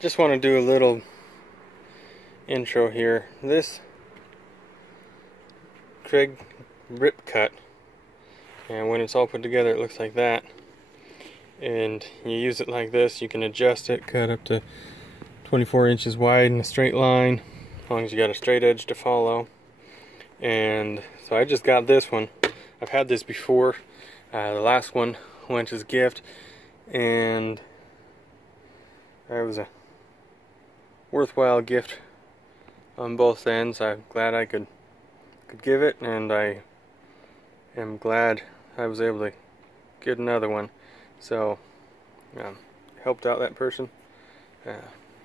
Just want to do a little intro here. This Kreg rip cut, and when it's all put together it looks like that, and you use it like this. You can adjust it, cut up to 24 inches wide in a straight line, as long as you got a straight edge to follow. And so I just got this one. I've had this before. The last one went as a gift, and it was a worthwhile gift on both ends. I'm glad I could give it, and I am glad I was able to get another one. So helped out that person,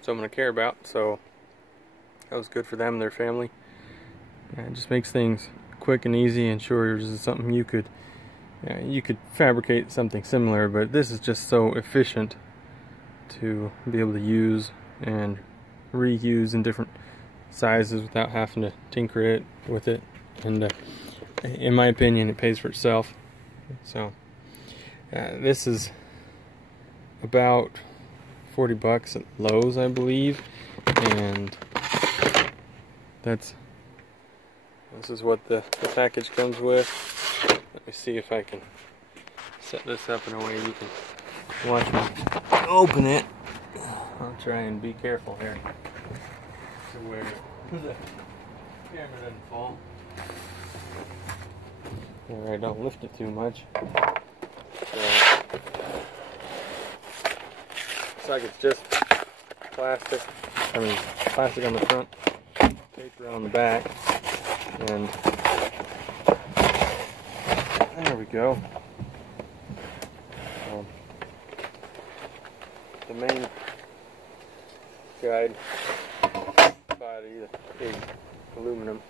someone I care about, so that was good for them and their family. It just makes things quick and easy, and sure, this is something you could fabricate something similar, but this is just so efficient to be able to use and reuse in different sizes without having to tinker it with it. And in my opinion, it pays for itself. So this is about 40 bucks at Lowe's, I believe, and this is what the package comes with. Let me see if I can set this up in a way you can watch me open it. I'll try and be careful here to where the camera doesn't fall. Alright, don't lift it too much. Looks like it's just plastic. Plastic on the front, paper on the back, and there we go. The main guide body, the big aluminum.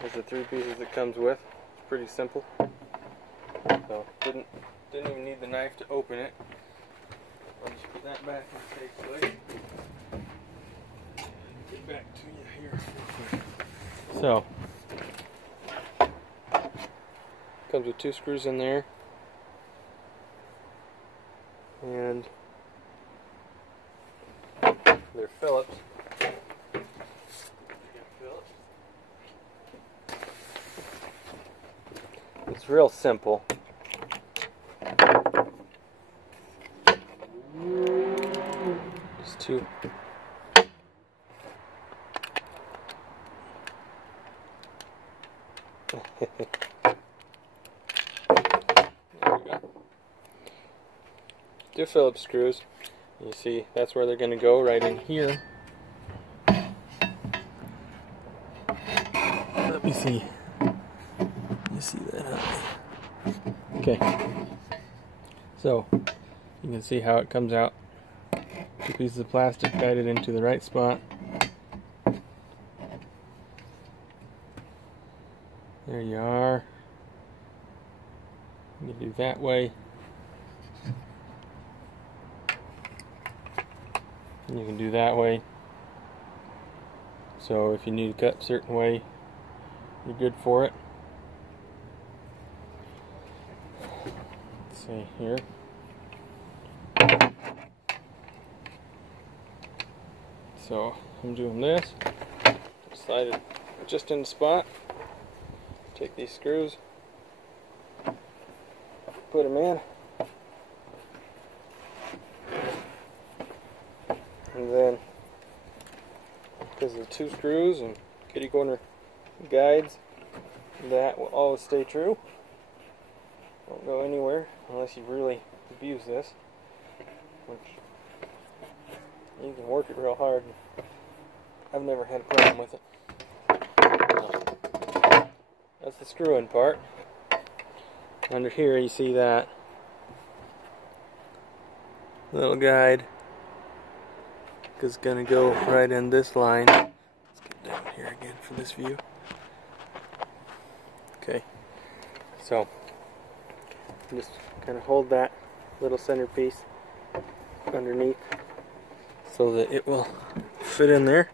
There's the 3 pieces it comes with. It's pretty simple. So didn't even need the knife to open it. I'll just put that back in a safe place. Get back to you here. So comes with 2 screws in there, and they're Phillips. It's real simple. Just 2. There we go. 2 Phillips screws. You see, that's where they're going to go, right in here. Let me see. You see that, huh? Okay. So, you can see how it comes out. 2 pieces of plastic guided into the right spot. There you are. You can do that way. And you can do that way. So if you need to cut a certain way, you're good for it. Let's see here. So I'm doing this. Slide it just in the spot. Take these screws, put them in, and then because of the 2 screws and kitty corner guides, that will always stay true. Won't go anywhere unless you really abuse this, which you can work it real hard. I've never had a problem with it. That's the screw-in part. Under here you see that little guide is going to go right in this line. Let's get down here again for this view. Okay, so just kind of hold that little centerpiece underneath so that it will fit in there.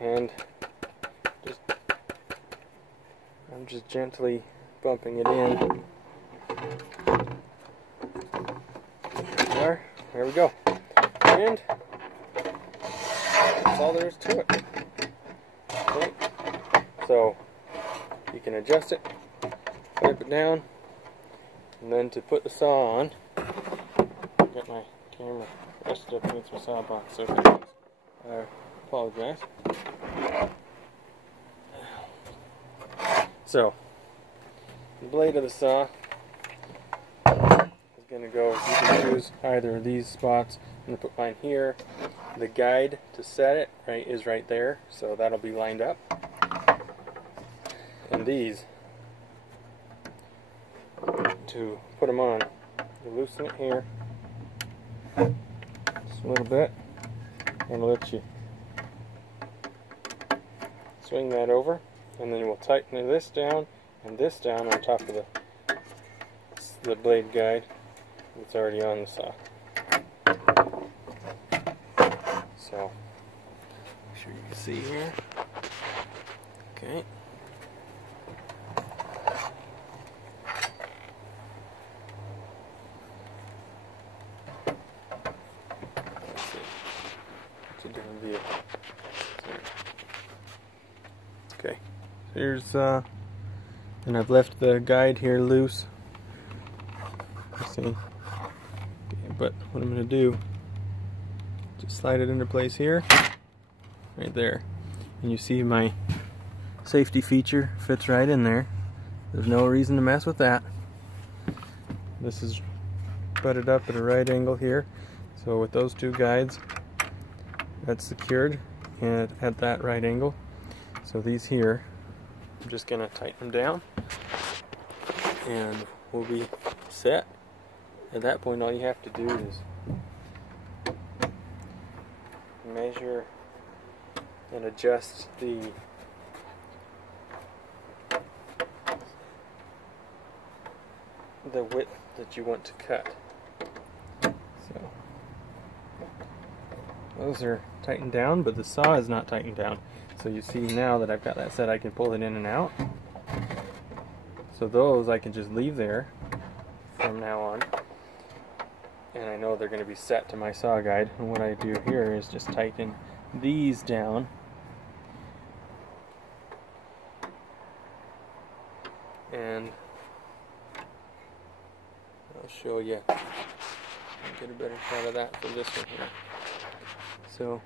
And I'm just gently bumping it in. There we go. And that's all there is to it. Okay. So you can adjust it, clamp it down, and then to put the saw on, get my camera rested up against my saw box. So I apologize. So the blade of the saw is going to go, you can choose either of these spots. I'm going to put mine here. The guide to set it is right there, so that'll be lined up. And these, to put them on, you loosen it here just a little bit, and let you swing that over, and then we'll tighten this down and this down on top of the blade guide that's already on the saw. So, make sure you can see here. Okay. Let's see. What's it doing via? Okay. Here's and I've left the guide here loose. Let's see. Okay, but what I'm gonna do, just slide it into place here, right there, and you see my safety feature fits right in there. There's no reason to mess with that. This is butted up at a right angle here, so with those two guides, that's secured and at that right angle. So these here, I'm just gonna tighten them down, and we'll be set. At that point, all you have to do is measure and adjust the width that you want to cut. So those are tightened down, but the saw is not tightened down. So you see now that I've got that set, I can pull it in and out. So those I can just leave there from now on, and I know they're going to be set to my saw guide. And what I do here is just tighten these down, and I'll show you. I'll get a better shot of that from this one here. So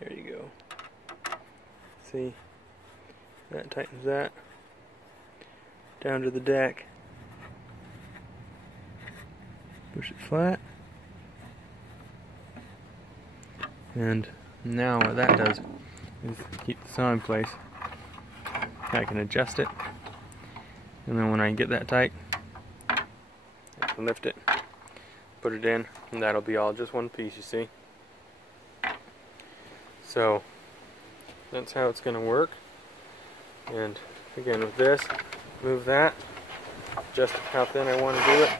there you go. See, that tightens that down to the deck. Push it flat. And now what that does is keep the saw in place. I can adjust it, and then when I get that tight, I can lift it, put it in, and that'll be all just one piece, you see. So that's how it's going to work. And again, with this, move that, adjust how thin I want to do it.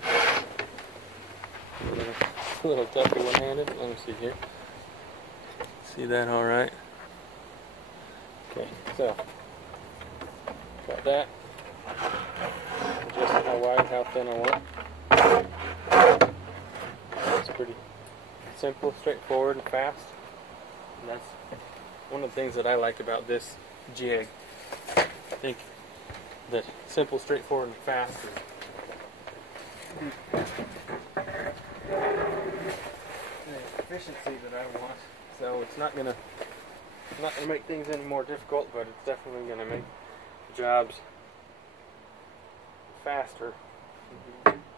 A little tough one-handed. Let me see here. See that all right? Okay, so got that. Adjust how wide, how thin I want. It's pretty simple, straightforward, and fast. And that's one of the things that I like about this jig. I think that simple, straightforward, and fast is the efficiency that I want. So it's not gonna make things any more difficult, but it's definitely gonna make jobs faster,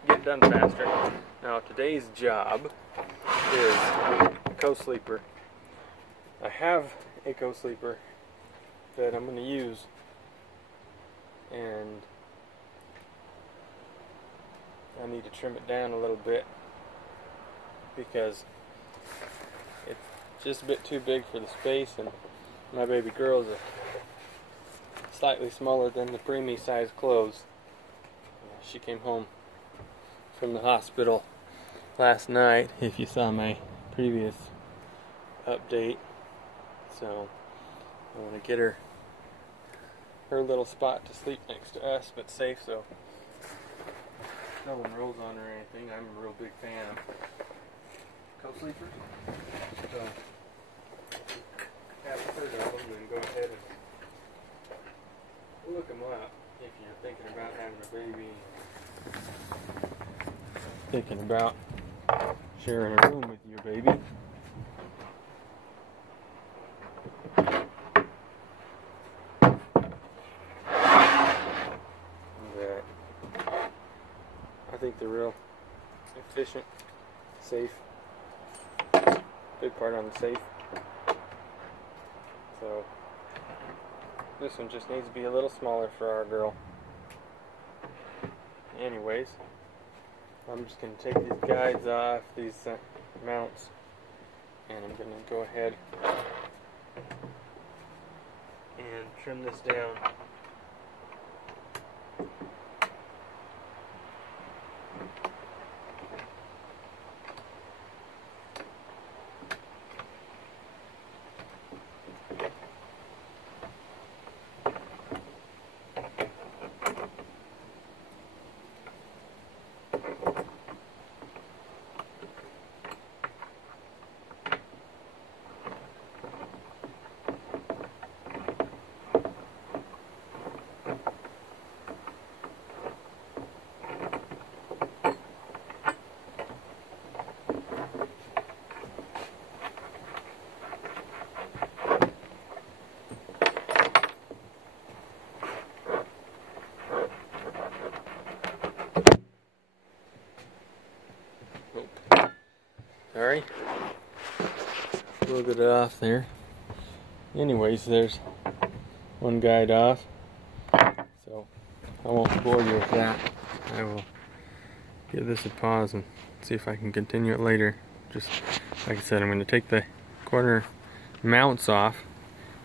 get done faster. Now today's job is a co-sleeper. I have a co-sleeper that I'm going to use, and I need to trim it down a little bit because it's just a bit too big for the space, and my baby girl is slightly smaller than the preemie size clothes. She came home from the hospital last night, if you saw my previous update. So I want to get her little spot to sleep next to us, but safe, so no one rolls on her or anything. I'm a real big fan of co-sleepers. So, have a third of them, then go ahead and look them up if you're thinking about having a baby, thinking about sharing a room with your baby. I think they're real efficient, safe. Big part on the safe. So this one just needs to be a little smaller for our girl. Anyways, I'm just going to take these guides off, these mounts, and I'm going to go ahead and trim this down. Sorry, a little bit off there. Anyways, there's one guide off, so I won't bore you with that. I will give this a pause and see if I can continue it later. Just like I said, I'm going to take the corner mounts off,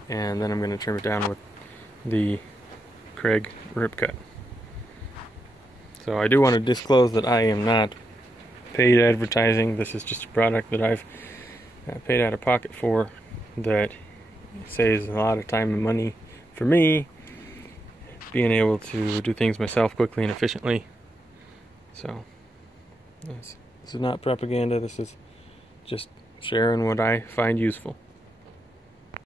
and then I'm going to trim it down with the Kreg rip cut. So I do want to disclose that I am not paid advertising. This is just a product that I've paid out of pocket for, that saves a lot of time and money for me, being able to do things myself quickly and efficiently. So this is not propaganda, this is just sharing what I find useful.